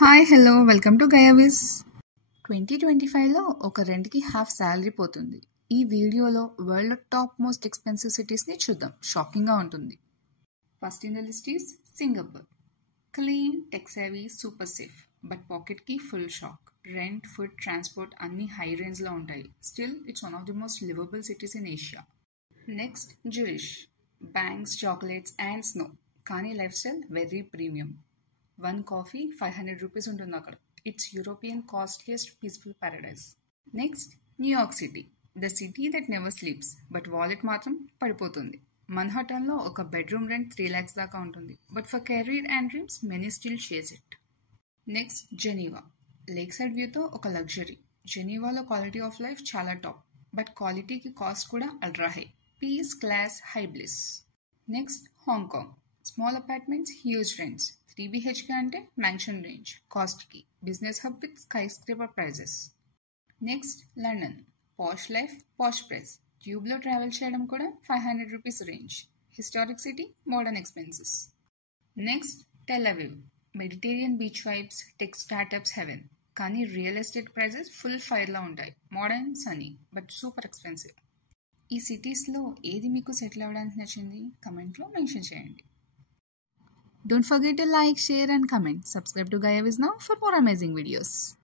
Hi hello welcome to గయావిస్ 2025లో ఒక రెంట్కి హాఫ్ శాలరీ పోతుంది. ఈ వీడియోలో వరల్డ్ టాప్ మోస్ట్ ఎక్స్పెన్సివ్ సిటీస్ని చూద్దాం. షాకింగ్గా ఉంటుంది. First in the list is Singapore. Clean, tech savvy, super safe, but పాకెట్కి full shock. Rent, food, transport అన్నీ హై రేంజ్లో ఉంటాయి. Still it's one of the most liveable cities in Asia. Next Zurich. Banks, chocolates and snow, కానీ lifestyle very premium. 1 coffee 500 rupees ఉంటుంది అక్కడ. It's European costliest peaceful paradise. Next New York city, the city that never sleeps, but wallet మాత్రం పడిపోతుంది. మన్హాటన్లో ఒక bedroom rent 3 lakhs దాకా ఉంటుంది, but for career and dreams many still shares it. Next Geneva, lakeside వ్యూతో ఒక luxury. జెనీవాలో quality of life చాలా top, but క్వాలిటీకి కాస్ట్ కూడా ultra high. Peace, class, high bliss. Next Hong Kong, small apartments, huge rents. 3 BHK అంటే mansion range కాస్ట్కి. Business hub with skyscraper prices. Next London, posh life, posh price. ట్యూబ్లో travel చేయడం కూడా 500 rupees range. Historic city, modern expenses. Next Tel Aviv, Mediterranean beach vibes, tech startups heaven, కానీ real estate prices full ఫైర్లో ఉంటాయి. Modern, sunny, but super expensive. ఈ సిటీస్లో ఏది మీకు సెటిల్ అవ్వడానికి నచ్చింది? కమెంట్లో మెన్షన్ చేయండి. Don't forget to like, share and comment. Subscribe to Gaya Viz now for more amazing videos.